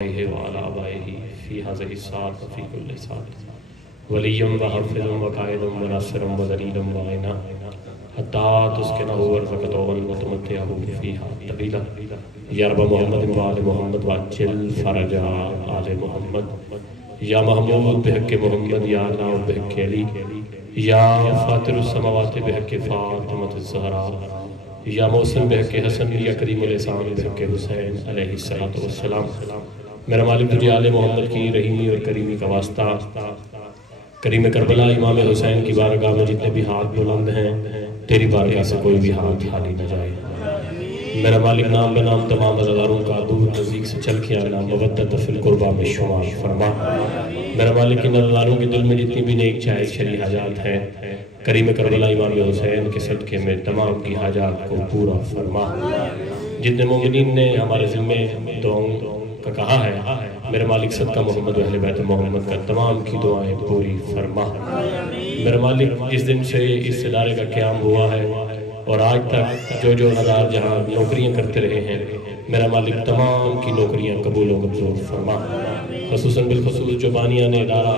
وعلى آبائه في هذه الساعة وفي كل ساعة وليا وحافظا وقائدا وناصرا ودليلا وعينا حتى تسكنه وارزقه وتمتعه فيها طويلا يا رب محمد وآل محمد وعجل فرج آل محمد يا محمود بحق محمد يا الله بحق علی يا فاطر السماوات بحق فاطمة الزہرا یا موسم بحق حسن یا کریم الاسان بحق حسین علیہ السلام میرا مالک تجھے آل محمد کی رحیمی اور کریمی کا واسطہ کریم کربلا امام حسین کی بارگاہ میں جتنے بھی ہاتھ بلند ہیں تیری بارگاہ سے کوئی بھی ہاتھ خالی نہ جائے میرا مالک نام بنام تمام عزاداروں کا دور نزدیک سے چل کے آنا مودت فی القربہ میں شمار فرما میرا مالک ان عزاداروں کے دل میں جتنی بھی نیک جائز شرعی حاجات ہیں کریم کربلا امام حسین کے صدقے میں تمام کی حاجات کو پورا فرما جتنے مومنین نے ہمارے ذمے دعاؤں کا کہا ہے میرے مالک صدقہ محمد و اہل بیت محمد کا تمام کی دعائیں پوری فرما میرے مالک جس دن سے اس ادارے کا قیام ہوا ہے اور آج تک جو ہزار جہاں نوکریاں کرتے رہے ہیں میرا مالک تمام کی نوکریاں قبول و منظور فرما خصوصاً بالخصوص جو بانیان ادارہ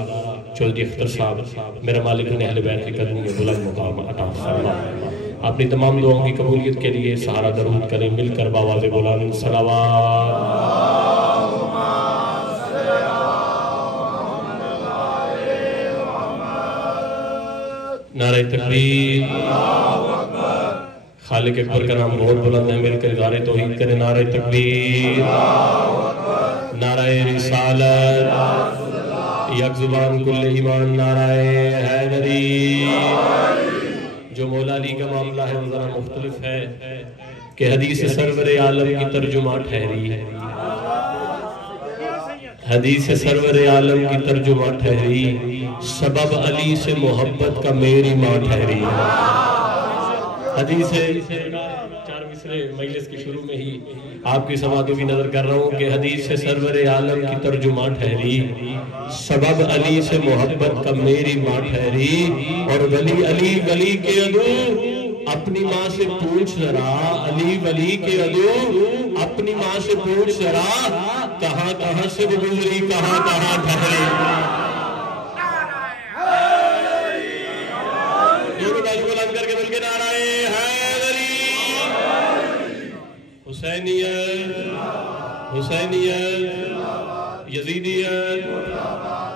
چودھری اختر صاحب میرا مالک نے اہل بیت کے قدموں میں بلند مقام عطا فرما اپنی تمام دعاؤں کی قبولیت کے لیے سہارا درود کریں مل کر بآواز بلند صلوات نعرہ تکبیر خالق اکبر کا نام بہت بلند ہے مل کر اظہار توحید کریں نعرہ تکبیر نعرہ رسالت یک زبان کل ایمان نعرہ حیدری جو مولا علی کا معاملہ ہے وہ ذرا مختلف ہے کہ حدیث سرور عالم کی ترجمہ ٹھہری حدیث سرور عالم کی ترجمہ ٹھہری سبب علی سے محبت کا میری ماں ٹھہری حدیث چار مصرے مجلس کے شروع میں ہی آپ کی سماعتوں کی نظر کر رہا ہوں کہ حدیث سرور عالم کی ترجمہ ٹھہری سبب علی سے محبت کا میری ماں ٹھہری اور ولی علی ولی کے عدو اپنی ماں سے پوچھ ذرا علی ولی کے عدو اپنی ماں سے پوچھ ذرا کہاں کہاں سے گزری کہاں کہاں ٹھہری دونوں بازو بلند کر کے مل کے نعرہ حیدری حسینیت حسینیت یزیدیت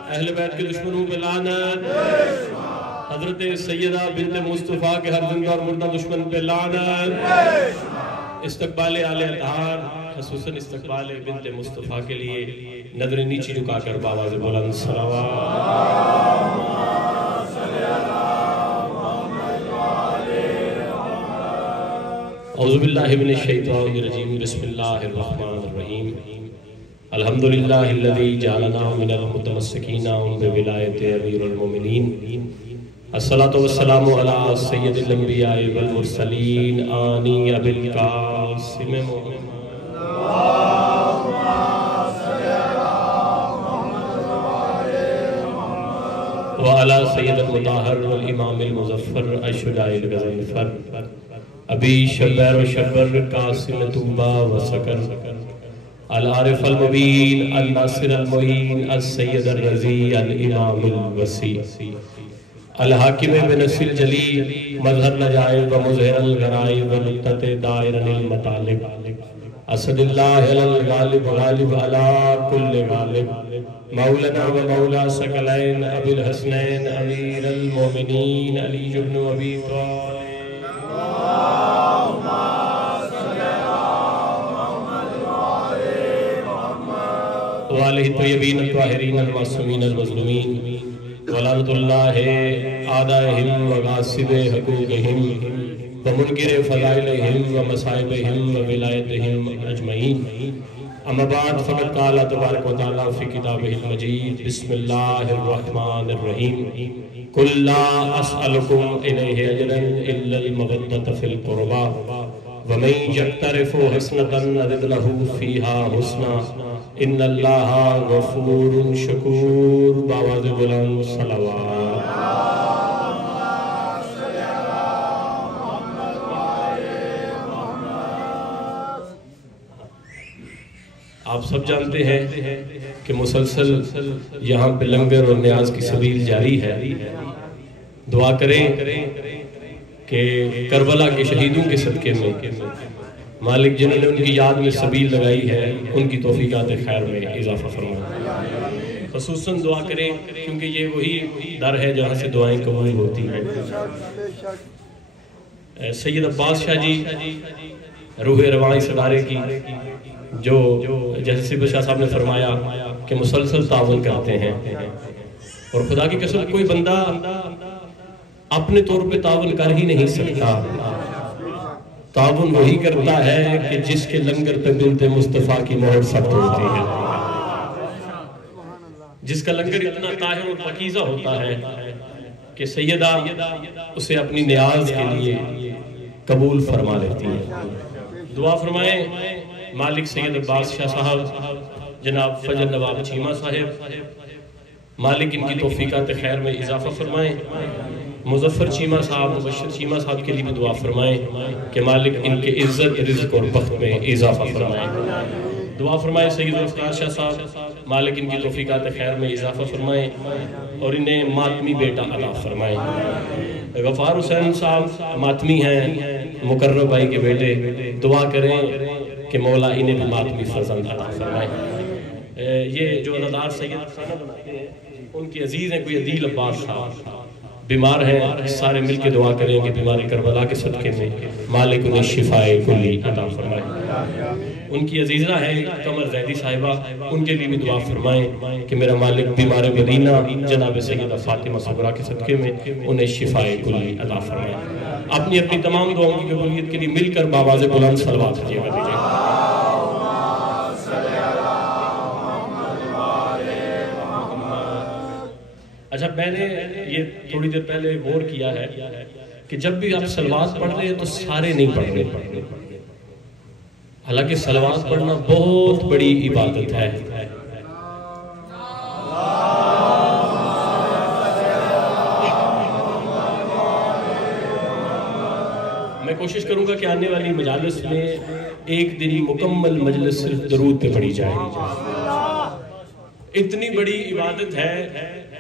اہل بیت کے دشمنوں پہ لعنت حضرت سیدہ بنت مصطفیٰ کے ہر زندہ اور مردہ دشمن پہ لعنت استقبال آل اطہار خصوصاً استقبال بنت مصطفیٰ کے لیے نظر نیچی جھکا کر بآواز بلند صلوات اعوذ باللہ من الشیطان الرجیم بسم اللہ الرحمن الرحیم الحمدللہ الذی جعلنا من المتمسکین بولایت امیر المومنین الصلاة والسلام علی سید الانبیاء والمرسلین آنی ابی القاسم محمد وعلی سید المطہر والامام المظفر الشجاع الغضنفر ابی شبر و شبر قاسم طوبہ و سکر العارف المبین الناصر المعین السید الرضی الامام الوسیع الحاکم بنصر الجلی مظہر لجائب و مظہر الغرائب و نقطت دائر المطالب اسد اللہ الغالب غالب علا کل غالب مولانا و مولا سکلین ابی الحسنین امیر المومنین علی ابن ابی طالب وآلہ الطیبین الطاہرین المعصومین المظلومین ولعنت اللہ اعدائہم وغاصب حقوقہم ومنکر فضائلہم ومصائبہم وولایتہم اجمعین اما بعد فقد قال تبارک و تعالی فی کتابہ المجید بسم اللہ الرحمن الرحیم قل لا اسألکم الیہ اجرا الا المودۃ فی القربى ومن یقترف حسنۃ نزد لہ فیہا حسنا ان اللہ غفور شکور بآواز بلند صلوات آپ سب جانتے ہیں کہ مسلسل یہاں پہ لنگر اور نیاز کی سبیل جاری ہے. دعا کریں کہ کربلا کے شہیدوں کے صدقے میں مالک جنہوں نے ان کی یاد میں سبیل لگائی ہے ان کی توفیقات خیر میں اضافہ فرمائے. خصوصاً دعا کریں کیونکہ یہ وہی در ہے جہاں سے دعائیں قبول ہوتی ہیں. سید عباس شاہ جی روح رواں اس ادارے کی جو جیسے شاہ صاحب نے فرمایا کہ مسلسل تعاون کرتے ہیں، اور خدا کی قسم کوئی بندہ اپنے طور پہ تعاون کر ہی نہیں سکتا. تعاون وہی کرتا ہے کہ جس کے لنگر پہ بنت مصطفیٰ کی مہر سخت ہوتی ہے، جس کا لنگر اتنا طاہر اور پاکیزہ ہوتا ہے کہ سیدہ اسے اپنی نیاز کے لیے قبول فرما لیتی ہے. دعا فرمائیں مالک سید عباس شاہ صاحب، جناب فضل نواب چیمہ صاحب، مالک ان کی توفیقات خیر میں اضافہ فرمائیں. مظفر چیمہ صاحب، مبشر چیمہ صاحب کے لیے بھی دعا فرمائیں کہ مالک ان کے عزت رزق اور بخت میں اضافہ فرمائیں. دعا فرمائیں سید افطار شاہ صاحب، مالک ان کی توفیقات خیر میں اضافہ فرمائیں اور انہیں ماتمی بیٹا عطا فرمائیں. غفار حسین صاحب ماتمی ہیں، مقرب بھائی کے بیٹے، دعا کریں کہ مولا انہیں بھی ماتمی فرزند عطا فرمائیں. یہ جو عزادار سید خانہ بناتے ہیں ان کی عزیز ہیں کوئی عدیل عباس صاحب، بیمار ہیں، سارے مل کے دعا کریں کہ بیماری کربلا کے صدقے میں مالک انہیں شفاء کلی عطا فرمائے. ان کی عزیزہ ہیں قمر زیدی صاحبہ، ان کے لیے بھی دعا فرمائیں کہ میرا مالک بیمار مدینہ جناب سیدہ فاطمہ صغرا کے صدقے میں انہیں شفاء کلی عطا فرمائے. اپنی اپنی تمام دعاؤں کی قبولیت کے لیے مل کر بآواز بلند صلوات کیجیے گا. اچھا، میں نے یہ تھوڑی دیر پہلے غور کیا ہے کہ جب بھی آپ صلوات پڑھ رہے ہیں تو سارے نہیں پڑھ رہے، حالانکہ صلوات پڑھنا بہت بڑی عبادت ہے. میں کوشش کروں گا کہ آنے والی مجالس میں ایک دن مکمل مجلس صرف درود پہ پڑھی جائے. اتنی بڑی عبادت ہے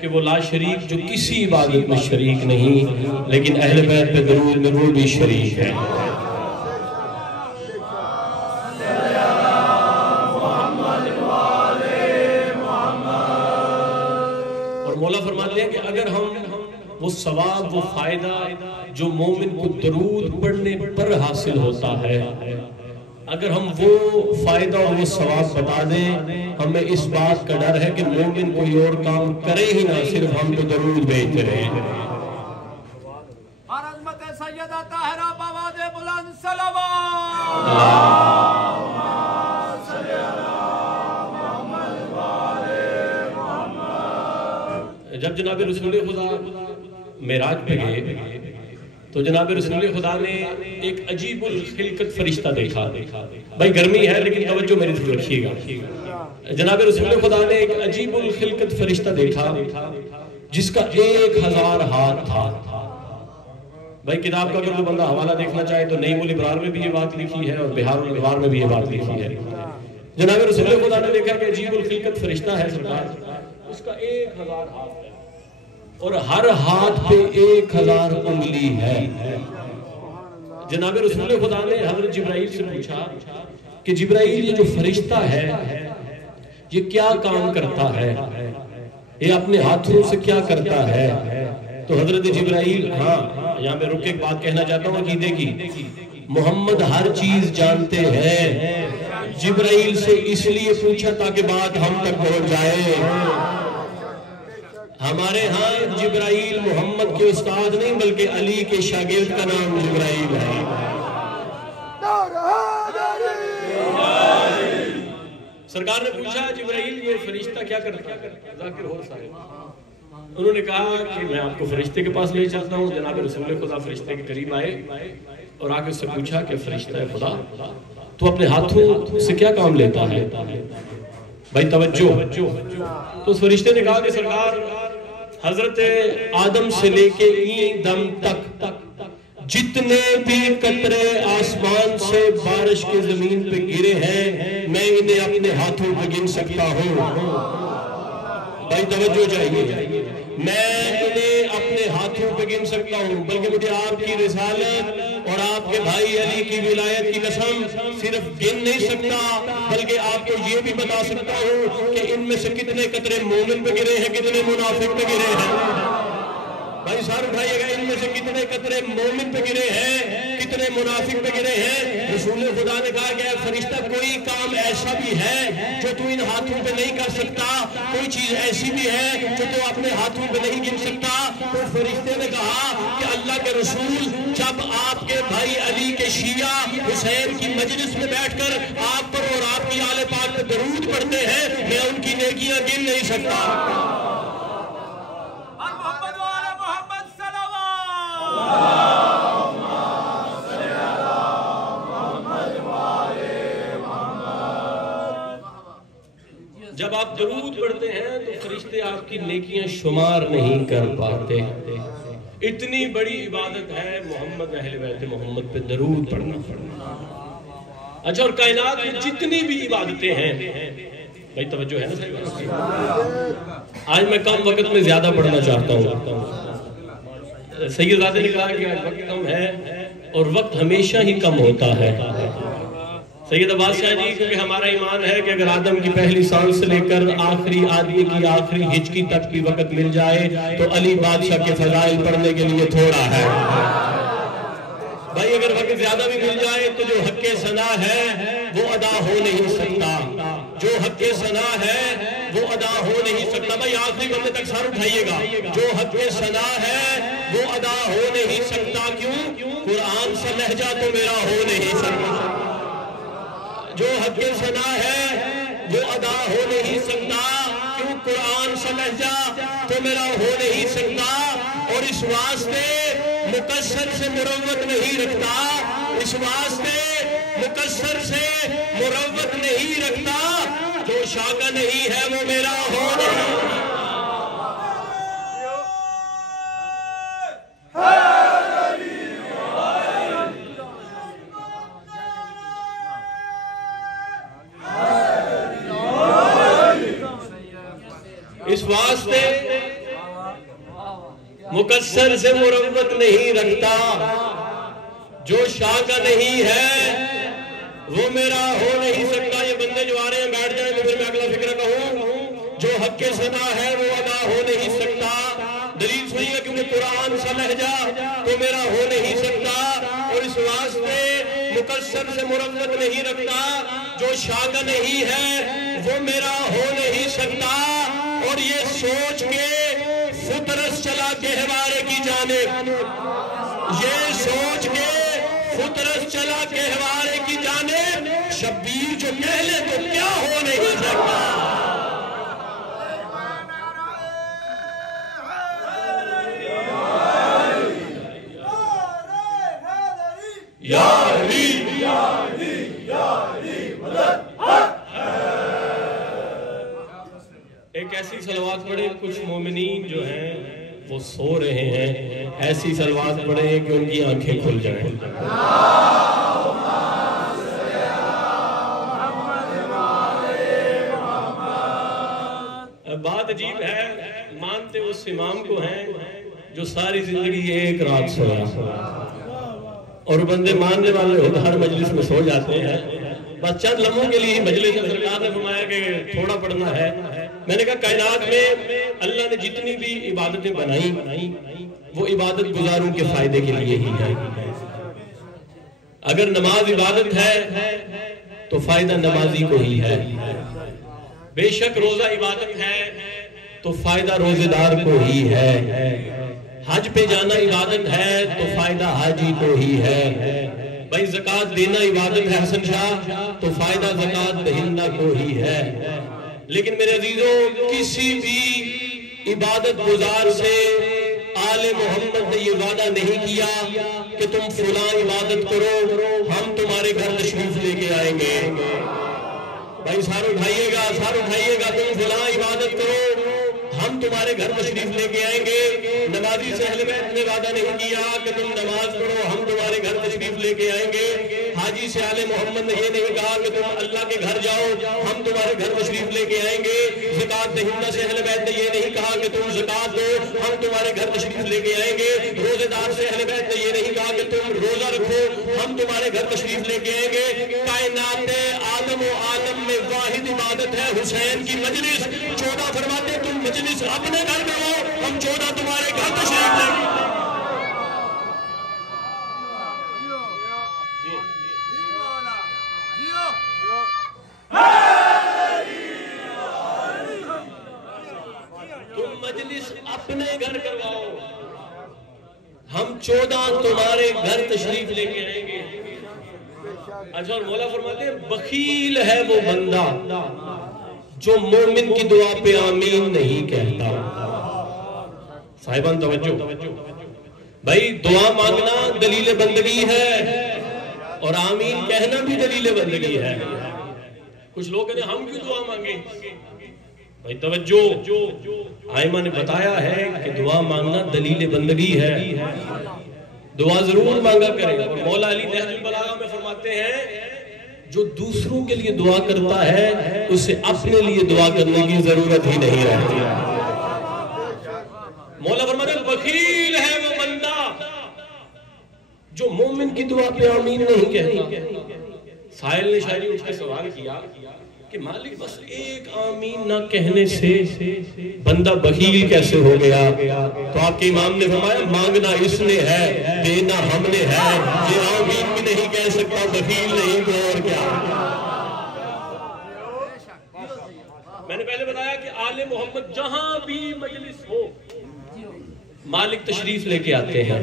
کہ وہ لا شریک جو کسی عبادت میں شریک نہیں، لیکن اہل بیت پہ درود میں وہ بھی شریک ہے. اور مولا فرماتے ہیں کہ اگر ہم وہ ثواب، وہ فائدہ جو مومن کو درود پڑھنے پر حاصل ہوتا ہے، اگر ہم وہ فائدہ اور وہ ثواب بتا دیں، ہمیں اس بات کا ڈر ہے کہ مومن کوئی اور کام کرے ہی نہ، صرف ہم تو درود بھیجتے رہیں. اور عظمت سیدہ طاہرہ بآواز بلند صلوات. جب جناب رسول خدا معراج پہ گئے تو جناب رسول خدا نے ایک عجیب الخلقت فرشتہ دیکھا. بھائی گرمی ہے لیکن توجہ میری طرف رکھیے گا. جناب رسول خدا نے ایک عجیب الخلقت فرشتہ دیکھا جس کا 1000 ہاتھ تھا. بھائی کتاب کا اگر کوئی بندہ حوالہ دیکھنا چاہے تو نئی مول ابرار میں بھی یہ بات لکھی ہے اور بہار الانوار میں بھی یہ بات لکھی ہے. جناب رسول خدا نے دیکھا کہ عجیب الخلقت فرشتہ ہے سرکار، اس کا 1000 ہاتھ ہے اور ہر ہاتھ پہ 1000 انگلی ہے. جناب رسول خدا نے حضرت جبرائیل سے پوچھا کہ جبرائیل یہ جو فرشتہ ہے یہ کیا کام کرتا ہے، یہ اپنے ہاتھوں سے کیا کرتا ہے؟ تو حضرت جبرائیل، ہاں یہاں میں رک کے ایک بات کہنا چاہتا ہوں عقیدے کی، محمد ہر چیز جانتے ہیں. جبرائیل سے اس لیے پوچھا تاکہ بات ہم تک پہنچ جائے. ہمارے ہاں جبرائیل محمد کے استاد نہیں بلکہ علی کے شاگرد کا نام جبرائیل ہے. سرکار نے پوچھا جبرائیل یہ فرشتہ کیا کرتا ہے؟ ذاکر ہو صاحب انہوں نے کہا کہ میں آپ کو فرشتے کے پاس لے چاہتا ہوں. جناب رسول خدا فرشتے کے قریب آئے اور آگے اس سے پوچھا کہ فرشتہ خدا تو اپنے ہاتھوں سے کیا کام لیتا ہے؟ بھائی توجہ. تو اس فرشتے نے کہا کہ سرکار حضرت آدم سے لے کے این دم تک جتنے بھی قطرے آسمان سے بارش کے زمین پہ گرے ہیں میں انہیں اپنے ہاتھوں پہ گن سکتا ہوں. بھائی توجہ چاہیے, میں انہیں اپنے ہاتھوں پہ گن سکتا ہوں. بلکہ مجھے آپ کی رسالت اور آپ کے بھائی علی کی ولایت کی قسم صرف گن نہیں سکتا بلکہ آپ کو یہ بھی بتا سکتا ہوں کہ ان میں سے کتنے قطرے مومن پہ گرے ہیں, کتنے منافق پہ گرے ہیں. بھائی سار اٹھائیے گا, ان میں سے کتنے قطرے مومن پہ گرے ہیں, کتنے منافق پہ گرے ہیں. رسول خدا نے کہا کہ اے فرشتہ کوئی کام ایسا بھی ہے جو تو ان ہاتھوں پہ نہیں کر سکتا, کوئی چیز ایسی بھی ہے جو تو اپنے ہاتھوں پہ نہیں گن سکتا. تو فرشتے نے کہا کہ اللہ کے رسول جب آپ کے بھائی علی کے شیعہ حسین کی مجلس میں بیٹھ کر آپ پر اور آپ کی آل پاک پہ درود پڑھتے ہیں میں ان کی نیکیاں گن نہیں سکتا. جب آپ درود پڑھتے ہیں تو فرشتے آپ کی نیکیاں شمار نہیں کر پاتے. اتنی بڑی عبادت ہے محمد اہل بیت محمد پہ درود پڑھنا. اچھا, اور کائنات میں جتنی بھی عبادتیں ہیں, بھائی توجہ ہے نا صحیح, آج میں کم وقت میں زیادہ پڑھنا چاہتا ہوں. سید زادے نے کہا کہ وقت کم ہے اور وقت ہمیشہ ہی کم ہوتا ہے. سید عباس شاہ جی, کیونکہ ہمارا ایمان ہے کہ اگر آدم کی پہلی سانس سے لے کر آخری آدمی کی آخری ہچکی تک بھی وقت مل جائے تو علی بادشاہ کے فضائل پڑھنے کے لیے تھوڑا ہے. بھائی اگر وقت زیادہ بھی مل جائے تو جو حق ثنا ہے وہ ادا ہو نہیں سکتا, جو حق ثنا ہے وہ ادا ہو نہیں سکتا. بھائی آخری بندے تک سر اٹھائیے گا, جو حق ثنا ہے وہ ادا ہو نہیں سکتا. کیوں؟ قرآن سا لہجہ تو میرا ہو نہیں سکتا. جو حق ثنا ہے وہ ادا ہو نہیں سکتا. کیوں؟ قرآن سا لہجہ تو میرا ہو نہیں سکتا. اور اس واسطے مقصر سے مروت نہیں رکھتا, اس واسطے مقصر سے مروت نہیں رکھتا. جو شاہ کا نہیں ہے وہ میرا ہو نہیں. اس واسطے مقصر سے مروت نہیں رکھتا. جو شاہ کا نہیں ہے وہ میرا ہو نہیں سکتا. یہ بندے جو آ رہے ہیں بیٹھ جائیں تو پھر میں اگلا فکرہ کہوں. جو حق ثنا ہے وہ ادا ہو نہیں سکتا. دلیل سنیے, کیونکہ قرآن سا لہجہ تو میرا ہو نہیں سکتا. اور اس واسطے مقصر سے مروت نہیں رکھتا. جو شاہ کا نہیں ہے وہ میرا ہو نہیں سکتا. اور یہ سوچ کے فطرس چلا گہوارے کی جانب, یہ سوچ کے فطرس چلا گہوارے کی جانب. شبیر جو کہہ لے تو کیا ہو نہیں سکتا. یا علی یا علی یا علی مدد. ایک ایسی صلوات پڑھیں, کچھ مومنین جو ہیں وہ سو رہے ہیں, ایسی صلوات پڑھیں کہ ان کی آنکھیں کھل جائیں. بات عجیب ہے, مانتے اس امام کو ہیں جو ساری زندگی ایک رات سویا, اور بندے ماننے والے ہوتے ہر مجلس میں سو جاتے ہیں. بس چند لمحوں کے لیے ہی مجلس میں سرکار نے فرمایا کہ تھوڑا پڑھنا ہے. میں نے کہا کائنات میں اللہ نے جتنی بھی عبادتیں بنائیں وہ عبادت گزاروں کے فائدے کے لیے ہی ہے. اگر نماز عبادت ہے تو فائدہ نمازی کو ہی ہے. بے شک روزہ عبادت ہے تو فائدہ روزے دار کو ہی ہے. حج پہ جانا عبادت ہے تو فائدہ حاجی کو ہی ہے. بھائی زکوٰۃ دینا عبادت ہے حسن شاہ تو فائدہ زکوٰۃ دہندہ کو ہی ہے. لیکن میرے عزیزوں, کسی بھی عبادت گزار سے آل محمد نے یہ وعدہ نہیں کیا کہ تم فلاں عبادت کرو ہم تمہارے گھر تشریف لے کے آئیں گے. بھائی سار اٹھائیے گا, تم فلاں عبادت کرو ہم تمہارے گھر تشریف لے کے آئیں گے. نمازی سے اہل بیت نے وعدہ نہیں کیا کہ تم نماز پڑھو, ہم تمہارے گھر تشریف لے کے آئیں گے. حاجی سے آل محمد نے یہ نہیں کہا کہ تم اللہ کے گھر جاؤ, ہم تمہارے گھر تشریف لے کے آئیں گے. زکات دہندہ سے اہل بیت نے یہ نہیں کہا کہ تم زکات دو, ہم تمہارے گھر تشریف لے کے آئیں گے. روزے دار سے اہل بیت نے یہ نہیں کہا کہ تم روزہ رکھو, ہم تمہارے گھر تشریف لے کے آئیں گے. کائنات آدم و عالم میں واحد عبادت ہے حسین کی مجلس. 14 فرماتے تم مجلس اپنے گھر میں ہو, ہم 14 تمہارے گھر تشریف لیں گے. تم مجلس اپنے گھر کرواؤ, ہم 14 تمہارے گھر تشریف لے کے آئیں گے. اچھا, اور مولا فرماتے ہیں بخیل ہے وہ بندہ جو مومن کی دعا پہ آمین نہیں کہتا. صاحبان توجہ, بھائی دعا مانگنا دلیل بندگی ہے اور آمین کہنا بھی دلیل بندگی ہے. کچھ لوگ کہتے ہیں ہم کیوں دعا مانگیں؟ بھائی توجہ, آئمہ نے بتایا ہے کہ دعا مانگنا دلیل بندگی ہے, دعا ضرور مانگا کریں. اور مولا علی نہج البلاغہ میں فرماتے ہیں جو دوسروں کے لیے دعا کرتا ہے اسے اپنے لیے دعا کرنے کی ضرورت ہی نہیں رہتی. مولا فرماتے ہیں بخیل ہے وہ بندہ جو مومن کی دعا پہ آمین نہیں کہتا. سائل نے شاعری اٹھ کے سوال کیا کہ مالک بس ایک آمین نہ کہنے سے بندہ بخیل کیسے ہو گیا؟ تو آپ کے امام نے فرمایا مانگنا اس نے ہے, دینا ہم نے ہے. یہ آمین بھی نہیں کہہ سکتا, بخیل نہیں تو اور کیا. میں نے پہلے بتایا کہ آل محمد جہاں بھی مجلس ہو مالک تشریف لے کے آتے ہیں.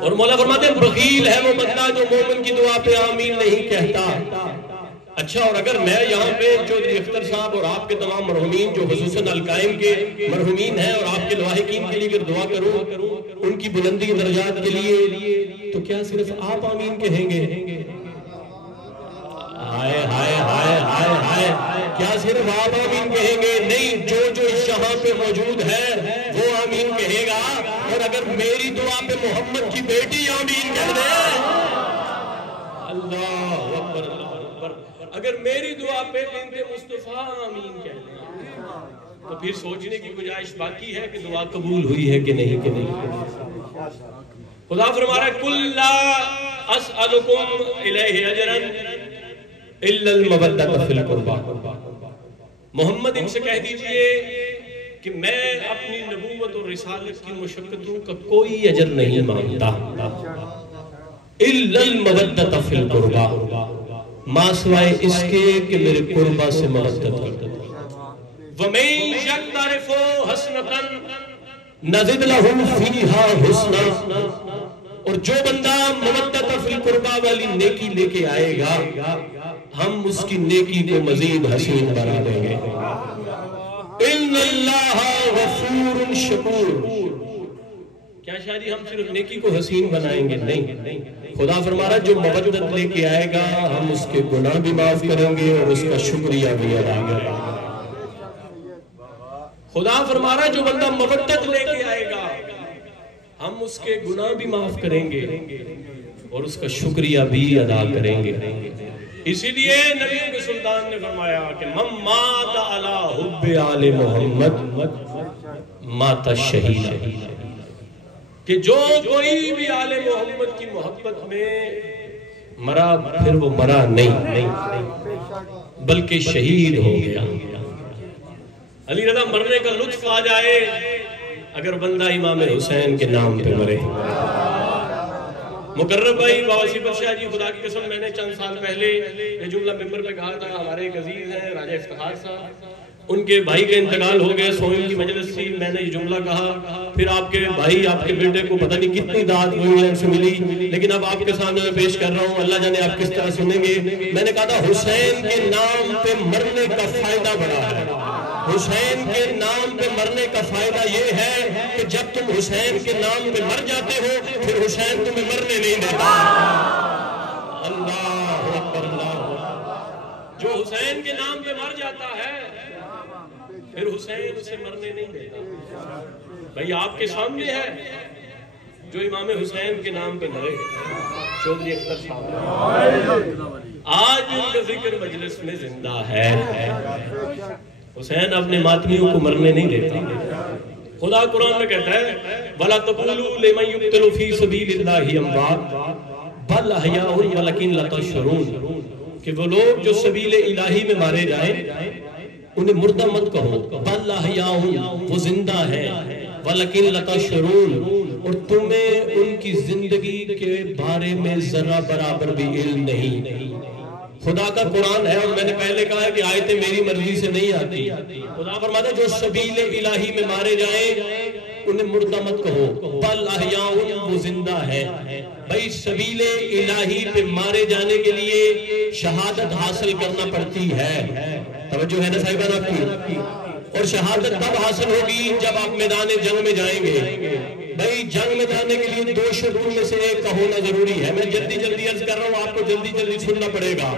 اور مولا فرماتے ہیں بخیل ہے وہ بندہ جو مومن کی دعا پہ آمین نہیں کہتا. اچھا, اور اگر میں یہاں پہ چودھری اختر صاحب اور آپ کے تمام مرحومین جو خصوصاً القائم کے مرحومین ہیں اور آپ کے لاحقین کے لیے اگر دعا کروں ان کی بلندی درجات کے لیے, تو کیا صرف آپ آمین کہیں گے؟ ہائے ہائے ہائے ہائے ہائے, کیا صرف آپ آمین کہیں گے؟ نہیں, جو یہاں پہ موجود ہے وہ آمین کہے گا. اور اگر میری دعا پہ محمد کی بیٹی آمین کہہ دے, اللہ اکبر اللہ اکبر, اگر میری دعا پہ بنت مصطفیٰ آمین کہہ دے تو پھر سوچنے کی گنجائش باقی ہے کہ دعا قبول ہوئی ہے کہ نہیں. خدا فرما رہا ہے کل لا اسألکم الیہ اجرا الا المودۃ فی القربى. محمد ان سے کہہ دیجئے کہ میں اپنی نبوت اور رسالت کی مشقتوں کا کوئی اجر نہیں مانگتا الا المودۃ فی القربى, ماں سوائے اس کے کہ میرے قربہ سے مودت کرتا. وَمَن يَقْتَرِفُ حَسْنَةً نَزِدْ لَهُ فِيهَا حُسْنًا, اور جو بندہ مودت فی القربہ والی نیکی لے کے آئے گا ہم اس کی نیکی کو مزید حسین بنا دیں گے. اِنَّ اللَّهَ غَفُورٌ شَكُورٌ. کیا شاید ہم صرف نیکی کو حسین بنائیں گے؟ نہیں, خدا فرما رہا ہے جو مودت لے کے آئے گا ہم اس کے گناہ بھی معاف کریں گے اور اس کا شکریہ بھی ادا کریں گے. خدا فرما رہا ہے جو بندہ مودت لے کے آئے گا ہم اس کے گناہ بھی معاف کریں گے اور اس کا شکریہ بھی ادا کریں گے. اسی لیے نبی کے سلطان نے فرمایا کہ من مات علی حب آل محمد مات شہید, کہ جو کوئی بھی آل محمد کی محبت میں مرا پھر وہ مرا نہیں بلکہ شہید ہو گیا. علی رضا مرنے کا لطف آ جائے اگر بندہ امام حسین کے نام پہ مرے. مقرب بھائی بابا سیبت شاہ جی, خدا کی قسم میں نے چند سال پہلے یہ جملہ ممبر پہ کہا تھا, ہمارے ایک عزیز ہیں راجہ افتخار صاحب, ان کے بھائی کا انتقال ہو گئے, سوئم کی مجلس تھی, میں نے یہ جملہ کہا, پھر آپ کے بھائی آپ کے بیٹے کو پتہ نہیں کتنی داد انگلینڈ سے ملی, لیکن اب آپ کے سامنے میں پیش کر رہا ہوں, اللہ جانے آپ کس طرح سنیں گے. میں نے کہا تھا حسین کے نام پہ مرنے کا فائدہ بڑا ہے. حسین کے نام پہ مرنے کا فائدہ یہ ہے کہ جب تم حسین کے نام پہ مر جاتے ہو پھر حسین تمہیں مرنے نہیں دیتا. اللہ اکبر, اللہ, جو حسین کے نام پہ مر جاتا ہے پھر حسین اسے مرنے نہیں دیتا. بھائی آپ کے سامنے ہے جو امام حسین کے نام پہ مرے, چودھری اختر صاحب, آج ان کا ذکر مجلس میں زندہ ہے. حسین اپنے ماتمیوں کو مرنے نہیں دیتا. خدا قرآن میں کہتا ہے وَلَا تَقُولُوا لِمَنْ يُقْتَلُ فِي سَبِيلِ اللَّهِ أَمْوَاتٌ بَلْ أَحْيَاءٌ وَلَكِنْ لَا تَشْعُرُونَ, کہ وہ لوگ جو سبیل الہی میں مارے جائیں انہیں مردہ مت کہو, بَلْ أَحْيَاءٌ, وہ زندہ ہے, وَلَكِنْ لَا تَشْعُرُونَ, اور تمہیں ان کی زندگی کے بارے میں ذرا برابر بھی علم نہیں. خدا کا قرآن ہے, اور میں نے پہلے کہا ہے کہ آیتیں میری مرضی سے نہیں آتی. خدا فرماتا ہے جو سبیل الہی میں مارے جائیں انہیں مردہ مت کہو, بل احیاء, وہ زندہ ہے. بھائی سبیل الہی پہ مارے جانے کے لیے شہادت حاصل کرنا پڑتی ہے. توجہ ہے نا صاحبان آپ کی؟ اور شہادت تب حاصل ہوگی جب آپ میدان جنگ میں جائیں گے. بھائی جنگ میں جانے کے لیے دو شرطوں میں سے ایک کا ہونا ضروری ہے. میں جلدی عرض کر رہا ہوں, آپ کو جلدی سننا پڑے گا.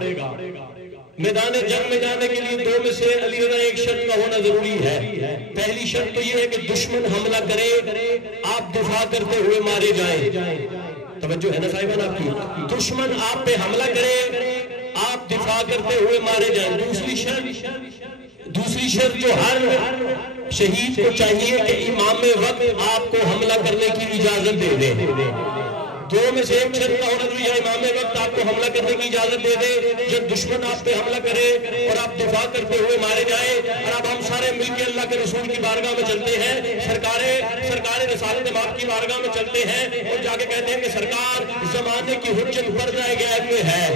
میدان جنگ میں جانے کے لیے دو میں سے علی رضا ایک شرط کا ہونا ضروری ہے. پہلی شرط تو یہ ہے کہ دشمن حملہ کرے, آپ دفاع کرتے ہوئے مارے جائیں. توجہ ہے نا صاحبان آپ کی؟ دشمن آپ پہ حملہ کرے, آپ دفاع کرتے ہوئے مارے جائیں. دوسری شرط جو ہر شہید کو چاہیے کہ امام وقت آپ کو حملہ کرنے کی اجازت دے دے. دو میں سے ایک شرط کا ہونا ضروری ہے, امام وقت آپ کو حملہ کرنے کی اجازت دے دے. جب دشمن آپ پہ حملہ کرے اور آپ دفاع کرتے ہوئے مارے جائیں, اور اب ہم سارے مل کے اللہ کے رسول کی بارگاہ میں چلتے ہیں, سرکار رسالت مآب کی بارگاہ میں چلتے ہیں اور جا کے کہتے ہیں کہ سرکار زمانے کی حجت پردہ غیب میں ہے.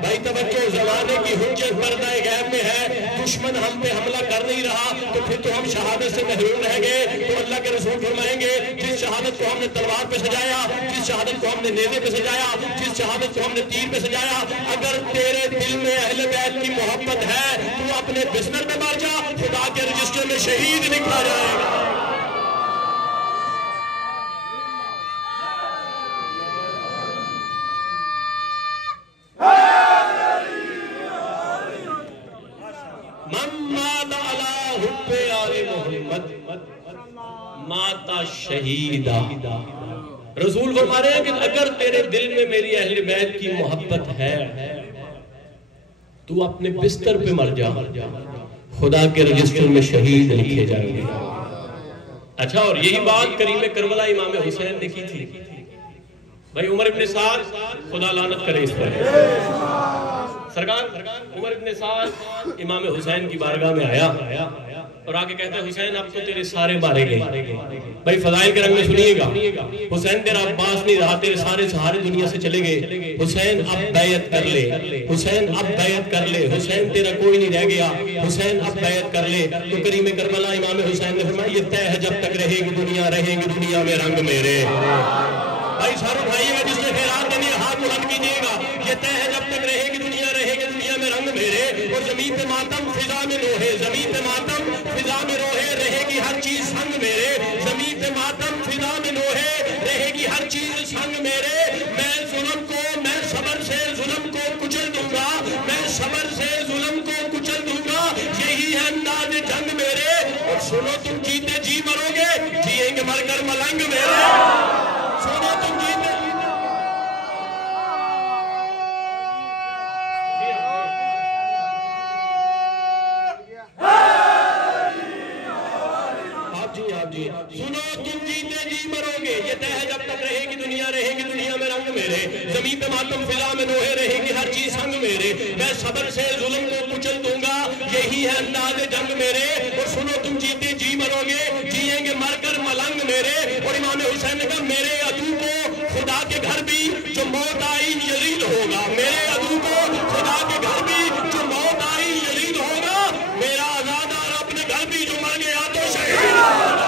بھائی توجہ, زمانے کی حجت پردہ غیب میں ہے. دشمن ہم پہ حملہ کر نہیں رہا تو پھر تو ہم شہادت سے محروم رہ گئے. تو اللہ کے رسول فرمائیں گے جس شہادت کو ہم نے تلوار پہ سجایا, جس شہادت کو ہم نے نیزے پہ سجایا, جس شہادت کو ہم نے تیر پہ سجایا, اگر تیرے دل میں اہل بیت کی محبت ہے تو اپنے بستر میں مر جا, خدا کے رجسٹر میں شہید لکھا جائے گا. ماتا شہیدہ. رسول فرما رہے ہیں کہ اگر تیرے دل میں میری اہل بیت کی محبت ہے تو اپنے بستر پہ مر جا, خدا کے رجسٹر میں شہید لکھے جائیں گے. اچھا, اور یہی بات کریم کربلا امام حسین نے کی تھی. بھائی عمر ابن سعد, خدا لعنت کرے اس پر, سرکار عمر ابن سعد امام حسین کی بارگاہ میں آیا اور آگے کہتا ہے حسین اب تو تیرے سارے مارے گئے. بھائی فضائل کے رنگ میں سنیے گا, حسین تیرا عباس نہیں رہا, تیرے سارے سہارے دنیا سے چلے گئے. حسین اب بیعت کر لے, حسین اب بیعت کر لے, حسین تیرا کوئی نہیں رہ گیا, حسین اب بیعت کر لے. تو کریم کربلا امام حسین نے فرمایا یہ طے ہے جب تک رہے گی دنیا میں رنگ میرے. بھائی سر اٹھائیے گا, جس نے خیرات دینی ہے ہاتھ بلند کیجیے گا. یہ طے ہے جب تک رہے گی دنیا میں رنگ میرے. اور زمین پہ ماتم فضا میں روحے, زمین پہ ماتم فضا میں روحے, رہے گی ہر چیز سنگ میرے. زمین پہ ماتم فضا میں روحے, رہے گی ہر چیز سنگ میرے. میں صبر سے ظلم کو کچل دوں گا, میں صبر سے ظلم کو کچل دوں گا, یہی ہے انداز جنگ میرے. اور سنو تم جیتے جی مرو گے, جیئیں گے مر کر ملنگ میرے. سنو تم جیتے جی مرو گے, یہ طے ہے جب تک رہے گی دنیا میں رنگ میرے. زمین پہ ماتم فضا میں روحے, رہے گی ہر چیز سنگ میرے. میں صبر سے ظلم کو کچل دوں گا, یہی ہے انداز جنگ میرے. اور سنو تم جیتے جی مرو گے, جیئیں گے مر کر ملنگ میرے. اور امام حسین نے کہا میرے عدو کو خدا کے گھر بھی جو موت آئی یزید ہوگا, میرے عدو کو خدا کے گھر بھی جو موت آئی یزید ہوگا, میرا آزادار اپنے گھر بھی جو مر گیا تو شہید ہوگا.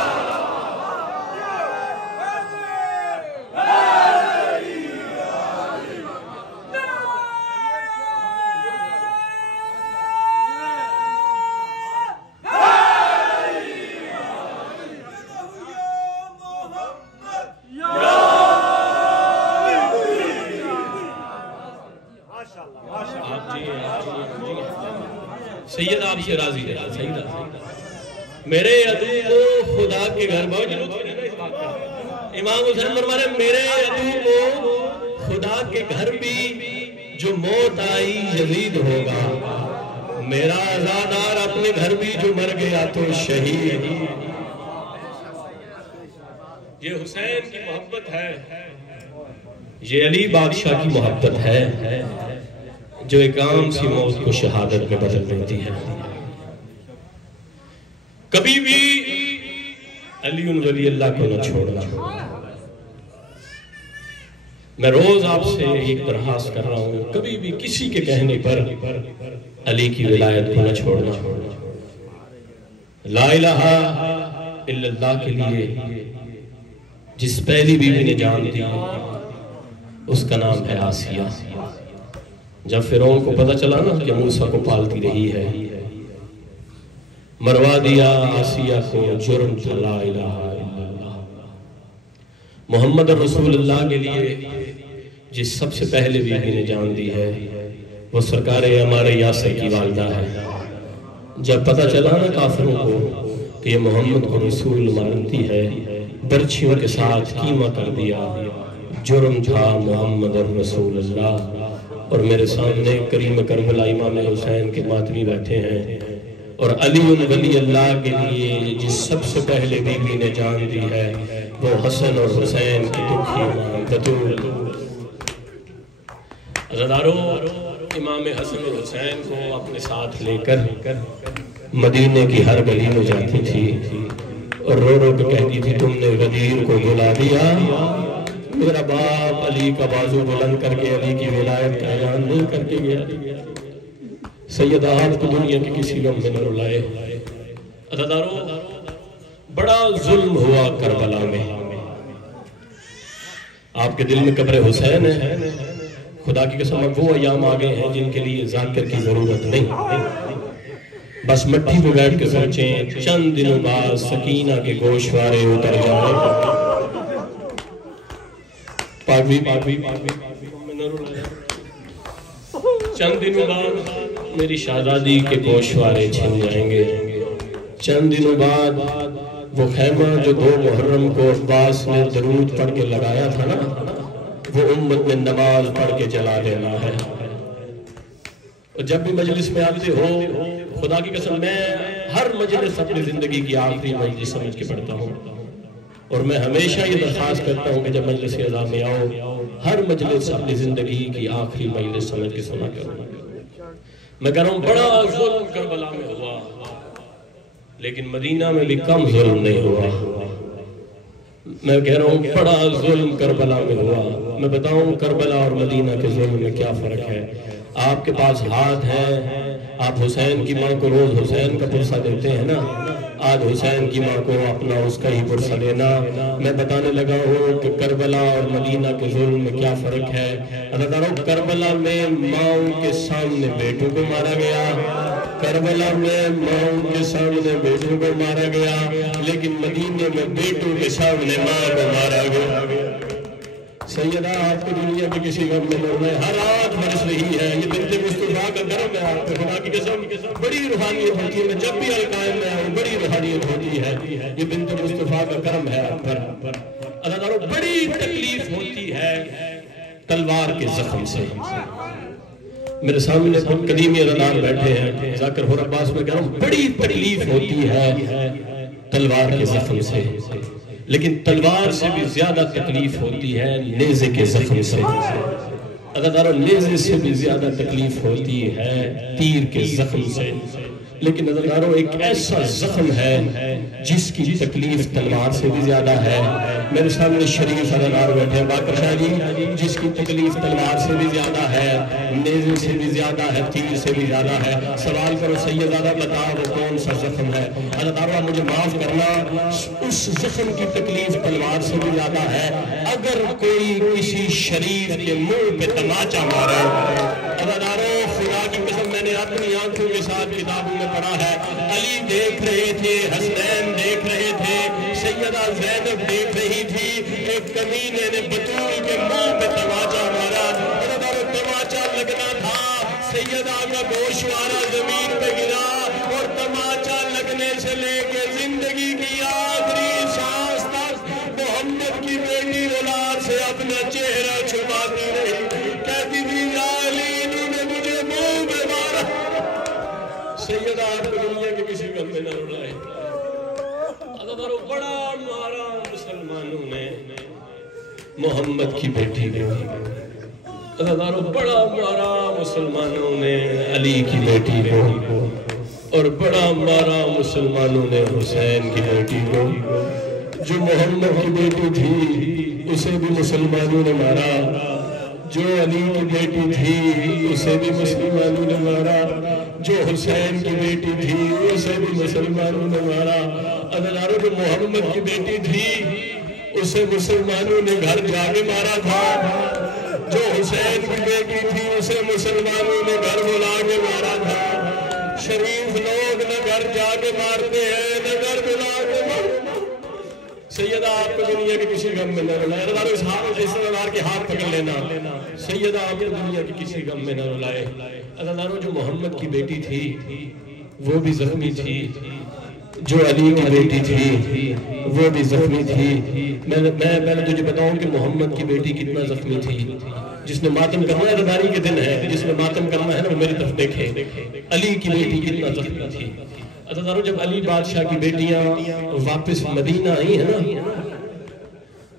سید آپ سے راضی ہے, سید میرے عدو کو خدا کے گھر امام حسین فرما رہے میرے عدو کو خدا کے گھر بھی جو موت آئی یزید ہوگا، میرا عزادار اپنے گھر بھی جو مر گیا تو شہید۔ یہ حسین کی محبت ہے، یہ علی بادشاہ کی محبت ہے جو ایک عام سی موت کو شہادت میں بدل دیتی ہے۔ کبھی بھی علی ولی اللہ کو نہ چھوڑنا۔ میں روز آپ سے ایک درخواست کر رہا ہوں، کبھی بھی کسی کے کہنے پر علی کی ولایت کو نہ چھوڑنا۔ لا الہ الا اللہ کے لیے جس پہلی بیوی نے جان دی اس کا نام ہے آسیہ۔ جب فرعون کو پتہ چلا نا کہ موسیٰ کو پالتی رہی ہے، مروا دیا آسیہ کو، جرم تھا لا الہ الا اللہ۔ محمد رسول اللہ کے لیے جس سب سے پہلے بیوی نے جان دی ہے وہ سرکار ہمارے یاسر کی والدہ ہے۔ جب پتہ چلا نا کافروں کو کہ یہ محمد کو رسول مانتی ہے، برچھیوں کے ساتھ قیمہ کر دیا، جرم تھا محمد رسول اللہ۔ اور میرے سامنے کریم کربلا امام حسین کے ماتمی بیٹھے ہیں، اور علی ولی اللہ کے لیے جس سب سے پہلے بیوی نے جان دی ہے وہ حسن اور حسین کی دکھی ماں بطول۔ عزادارو، امام حسن اور حسین کو اپنے ساتھ لے کر مدینے کی ہر گلی میں جاتی تھی اور رو رو کے کہتی تھی تم نے غدیر کو بلا دیا، میرا باپ علی کا بازو بلند کر کے علی کی ولایت کا اعلان نہیں کر کے گیا۔ سیدہ آپ کو دنیا کی کسی غم میں نہ رلائے۔ عزادارو، بڑا ظلم ہوا کربلا میں۔ آپ کے دل میں قبر حسین ہے، خدا کی قسم اب وہ ایام آگے ہیں جن کے لیے ذاکر کی ضرورت نہیں۔ بس مٹی پہ بیٹھ کے سوچیں چند دنوں بعد سکینہ کے گوشوارے اتر جائیں۔ چند دنوں بعد میری شہزادی کے گوشوارے چھن جائیں گے۔ چند دنوں بعد وہ خیمہ جو 2 محرم کو عباس نے درود پڑھ کے لگایا تھا نا، وہ امت میں نماز پڑھ کے جلا دینا ہے۔ اور جب بھی مجلس میں آتے ہو، خدا کی قسم میں ہر مجلس اپنی زندگی کی آخری مجلس سمجھ کے پڑھتا ہوں، اور میں ہمیشہ یہ درخواست کرتا ہوں کہ جب مجلس اعظام میں آؤ، ہر مجلس اپنی زندگی کی آخری مجلس سمجھ کے سنا کرو۔ میں کہہ رہا ہوں بڑا ظلم کربلا میں ہوا، لیکن مدینہ میں بھی کم ظلم نہیں ہوا۔ میں کہہ رہا ہوں بڑا ظلم کربلا میں ہوا۔ میں بتاؤں کربلا اور مدینہ کے ظلم میں کیا فرق ہے۔ آپ کے پاس ہاتھ ہیں، آپ حسین کی ماں کو روز حسین کا پرسہ دیتے ہیں نا، آج حسین کی ماں کو اپنا اس کا ہی پرسہ دینا۔ میں بتانے لگا ہوں کہ کربلا اور مدینہ کے ظلم میں کیا فرق ہے۔ عزادارو، کربلا میں ماؤں کے سامنے بیٹوں کو مارا گیا، کربلا میں ماؤں کے سامنے بیٹوں کو مارا گیا، لیکن مدینے میں بیٹوں کے سامنے ماں کو مارا گیا۔ سیدہ آپ کو دنیا کے کسی غم میں لڑنا ہے، ہر رات برس رہی ہے، یہ بنت مصطفیٰ کا کرم ہے آپ پر، خدا کی قسم بڑی روحانیت ہوتی ہے۔ میں جب بھی القائم میں آؤں بڑی روحانیت ہوتی ہے، یہ بنت مصطفیٰ کا کرم ہے آپ پر۔ عزادارو، بڑی تکلیف ہوتی ہے تلوار کے زخم سے۔ میرے سامنے قدیمی عزادار بیٹھے ہیں، ذاکر حور عباس میں کہہ رہا ہوں بڑی تکلیف ہوتی ہے تلوار کے زخم سے، لیکن تلوار سے بھی زیادہ تکلیف ہوتی ہے نیزے کے زخم سے۔ عزادارو، نیزے سے بھی زیادہ تکلیف ہوتی ہے تیر کے زخم سے، لیکن عزادارو ایک ایسا زخم ہے جس کی تکلیف تلوار سے بھی زیادہ ہے۔ میرے سامنے شریف عزادار بیٹھے ہیں، باقر شاہ جی، جس کی تکلیف تلوار سے بھی زیادہ ہے، نیزے سے بھی زیادہ ہے، تیر سے بھی زیادہ ہے۔ سوال کرو سیدزادہ بتاؤ وہ کون سا زخم ہے؟ عزادارو، مجھے معاف کرنا، اس زخم کی تکلیف تلوار سے بھی زیادہ ہے اگر کوئی کسی شریف کے منہ پہ تماچا مارے۔ عزادارو، خدا کی قسم میں نے اپنی آنکھوں کے ساتھ کتابوں میں پڑھا ہے، علی دیکھ رہے تھے، حسنین دیکھ رہے تھے، سیدہ زینب دیکھ رہی تھی، ایک کمینے نے بطول کے منہ پہ تماچا مارا۔ عزادارو، تماچا لگنا تھا، سیدہ کا گوشوارہ زمین پہ گرا، اور تماچا لگنے سے سے لے کے زندگی کی آخری سانس تک محمد کی بیٹی اولاد سے اپنا چہرہ چھپاتی رہی، کہتی تھی یا علی انہوں نے مجھے منہ میں مارا۔ سیدہ آپ کو دنیا کے کسی غم میں نہ رلائے۔ ادارو بڑا مارا مسلمانوں نے محمد کی بیٹی کو، ادارو بڑا مارا مسلمانوں نے علی کی بیٹی کو، اور بڑا مارا مسلمانوں نے حسین کی بیٹی کو۔ جو محمد کی بیٹی تھی اسے بھی مسلمانوں نے مارا، جو علی کی بیٹی تھی اسے بھی مسلمانوں نے مارا، جو حسین کی بیٹی تھی اسے بھی مسلمانوں نے مارا۔ ادارو جو محمد کی بیٹی تھی اسے مسلمانوں نے گھر جا کے مارا تھا، جو حسین کی بیٹی تھی اسے مسلمانوں نے گھر بلا کے مارا تھا۔ شریف لوگ نہ گھر جا کے مارتے ہیں نہ گھر بلا کے مارتے۔ سیدہ آپ کو دنیا کے کسی غم میں نہ رلائے۔ ادارو اس حافظ کے ہاتھ پکڑ لینا، سیدہ آپ کو دنیا کے کسی غم میں نہ رلائے۔ ادارو جو محمد کی بیٹی تھی وہ بھی زخمی تھی، جو علی کی بیٹی تھی وہ بھی زخمی تھی۔ میں پہلے تجھے بتاؤں کہ محمد کی بیٹی کتنا زخمی تھی۔ جس نے ماتم کرنا ہے عزاداری کے دن ہے، جس نے ماتم کرنا ہے نا وہ میری طرف دیکھے۔ علی کی بیٹی کتنا زخمی تھی۔ عزادارو جب علی بادشاہ کی بیٹیاں واپس مدینہ آئی ہیں نا،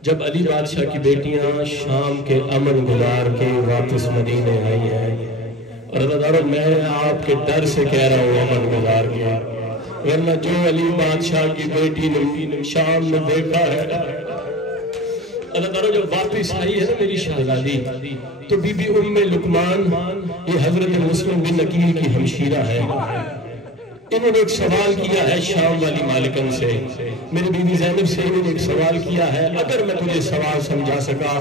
جب علی بادشاہ کی بیٹیاں شام کے امن گزار کے واپس مدینہ آئی ہیں، اور عزادارو میں آپ کے ڈر سے کہہ رہا ہوں امن گزار کے، ورنہ جو علی بادشاہ کی بیٹی نے شام میں دیکھا ہے، اللہ تعالیٰ جب واپس آئی ہے نا میری شہزادی، تو بی بی ام لقمان، یہ حضرت مسلم بن عقیل کی ہمشیرہ ہے، انہوں نے ایک سوال کیا ہے شام والی مالکن سے، میرے بی بی زینب سے انہوں نے ایک سوال کیا ہے، اگر میں تجھے سوال سمجھا سکا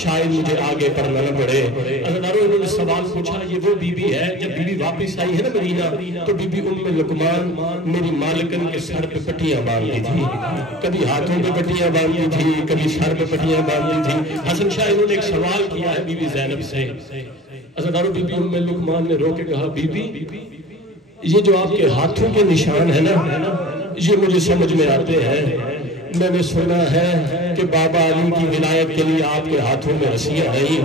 شاید مجھے آگے پڑھنا نہ پڑے۔ انہوں نے سوال پوچھا، یہ وہ بی بی ہے جب بی بی واپس آئی ہے نا مدینہ تو بی بی ام لقمان میری مالکن کے سر پہ پٹیاں باندھی تھی، کبھی ہاتھوں پہ پٹیاں باندھی تھی، کبھی سر پہ پٹیاں باندھی تھی۔ حسن شاہ انہوں نے ایک سوال کیا ہے بی بی زینب سے، بی بی ام لقمان نے رو کے کہا، بی بی یہ جو آپ کے ہاتھوں کے نشان ہیں نا یہ مجھے سمجھ میں آتے ہیں، میں نے سنا ہے کہ بابا علی کی ولایت کے لیے آپ کے ہاتھوں میں رسیاں نہیں،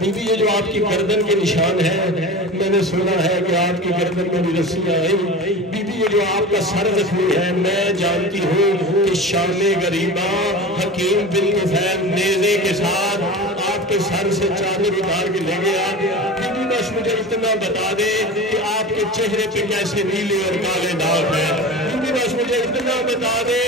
بی بی یہ جو آپ کی گردن کے نشان ہیں میں نے سنا ہے کہ آپ کی گردن میں بھی رسیاں ہیں، بی بی یہ جو آپ کا سر زخمی ہے میں جانتی ہوں کہ شام غریبہ حکیم بن طفیل نیزے کے ساتھ آپ کے سر سے چادر اتار کے لے گیا، بی بی بس مجھے اتنا بتا دے کہ آپ کے چہرے پہ کیسے نیلے اور کالے داغ ہیں، بی بی بس مجھے اتنا بتا دے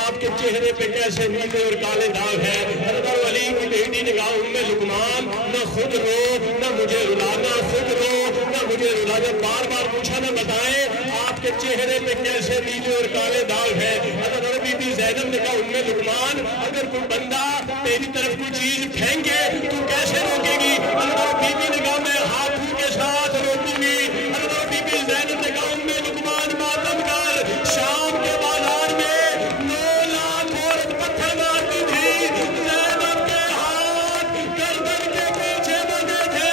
آپ کے چہرے پہ کیسے نیلے اور کالے داغ ہیں۔ حضرت علی کی بیٹی نے کہا، ام لقمان نہ خود رو نہ مجھے رلانا، خود رو نہ مجھے رلانا، بار بار پوچھا نہ بتائیں آپ کے چہرے پہ کیسے نیلے اور کالے داغ ہیں۔ حضرت بی بی زینب نے کہا، ام لقمان اگر کوئی بندہ تیری طرف کوئی چیز پھینکے تو کیسے روکے گی؟ حضرت بی بی نے کہا، میں ہاتھوں کے ساتھ روکوں گی۔ حضرت بی بی زینب نے کہا، ام لقمان ماتم کر، شام کے بازار میں 9 لاکھ عورت پتھر مارتی تھی، زینب کے ہاتھ گردن کے پیچھے بندھے تھے،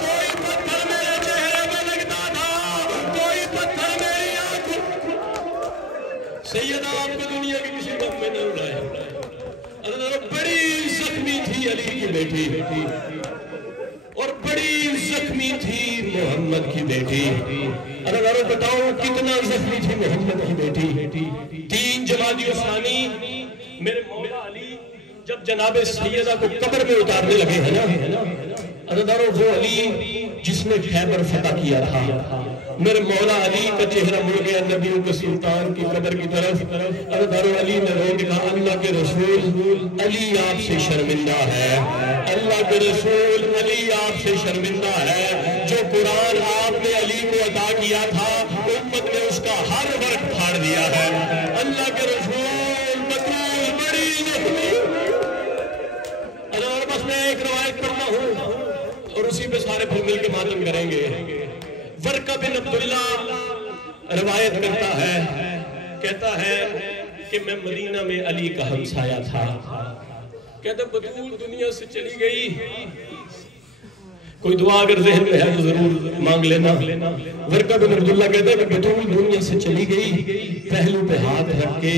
کوئی پتھر میرے چہرے میں لگتا تھا، کوئی پتھر میری آنکھوں۔ سیدہ آپ کو دنیا کی کسی غم میں نہ رلائے۔ اللہ بڑی زخمی تھی علی کی بیٹی اور بڑی زخمی تھی محمد کی بیٹی۔ اللہ بتاؤ کتنا زخمی تھی محمد کی بیٹی۔ 3 جمادی الثانی میرے مولا علی جب جناب سیدہ کو قبر میں اتارنے لگے ہیں نا، اللہ وہ علی جس نے خیبر فتح کیا تھا، میرے مولا علی کا چہرہ مڑ گیا نبیوں کے سلطان کی قبر کی طرف۔ اللہ علی نے رو کے کہا، اللہ کے رسول علی آپ سے شرمندہ ہے، اللہ کے رسول علی آپ سے شرمندہ ہے، جو قرآن آپ نے علی کو عطا کیا تھا امت نے اس کا ہر ورق پھاڑ دیا ہے۔ اللہ کے رسول مطلوب بڑی زخمی۔ اللہ بس میں ایک روایت پڑھتا ہوں اور اسی پہ سارے پھر مل کے ماتم کریں گے۔ ورقہ بن عبداللہ روایت کرتا ہے، کہتا ہے کہ میں مدینہ میں علی کا ہمسایہ تھا، کہتا بطول دنیا سے چلی گئی، کوئی دعا اگر ذہن میں ہے تو ضرور مانگ لینا. ورقہ بن عبداللہ کہتا ہے کہ بطول دنیا سے چلی گئی، پہلو پہ ہاتھ رکھ کے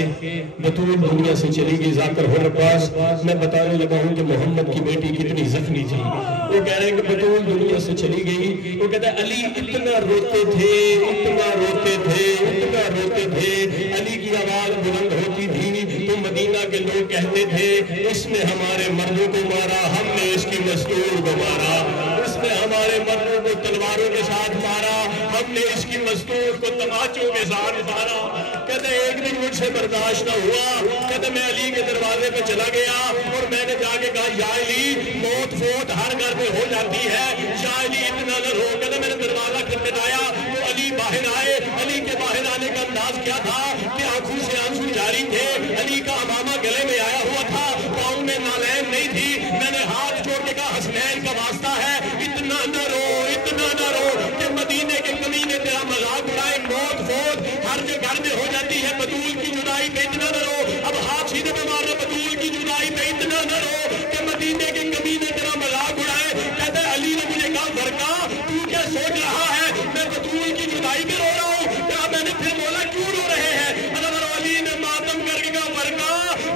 بطول دنیا سے چلی گئی. ذاکر ہو پاس میں بتانے لگا ہوں کہ محمد کی بیٹی کتنی زخمی تھی. وہ کہہ رہے ہیں کہ بطول دنیا سے چلی گئی. وہ کہتا ہے علی اتنا روتے تھے، اتنا روتے تھے، اتنا روتے تھے. علی کی آواز بلند ہوتی تھی تو مدینہ کے لوگ کہتے تھے اس نے ہمارے مردوں کو مارا، ہم نے اس کی مستور کو مارا. اس نے ہمارے مردوں کو تلواروں کے ساتھ مارا، ہم نے اس کی مستور کو تماچوں کے ساتھ مارا. کہتے ایک دن مجھ سے برداشت نہ ہوا. کہتے میں علی کے دروازے پہ چلا گیا اور میں نے جا کے کہا یا علی موت فوت ہر گھر میں ہو جاتی ہے، یا علی اتنا نہ رو. کہتے میں نے دروازہ کھٹکھٹایا تو علی باہر آئے. علی کے باہر آنے کا انداز کیا تھا کہ آنکھوں سے آنسو جاری تھے. علی کا امامہ گلے میں آیا ہوا تھا، پاؤں میں نالین نہیں تھی. میں نے ہاتھ جوڑ کے کہا حسنین کا واسطہ ہے اتنا نہ رو، اتنا نہ رو کہ مدینے کے کمینے تیرا مذاق اڑائے. موت فوت ہر جو گھر میں ہو جاتی ہے، بطول کی جدائی پہ اتنا نہ رو. اب ہاتھ سیدھے پہ مارنا، بطول کی جدائی پہ اتنا نہ رو کہ مدینے کے کمینے تیرا مذاق اڑائے. کہتا ہے علی نے مجھے کہا ورقہ تو کیا سوچ رہا ہے میں بطول کی جدائی پہ رو رہا ہوں؟ کہا میں نے پھر بولا کیوں رو رہے ہیں؟ حضرت علی نے ماتم کر کے کہا ورقہ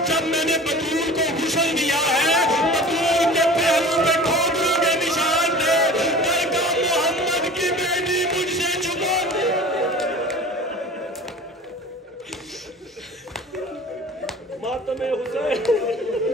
جب میں نے بطول کو غسل دیا ہے، بطول کے پہلو پہ ٹھوکروں کے نشان تھے. ورقہ محمد کی بیٹی مجھ سے چھپا دے. ماتم حسین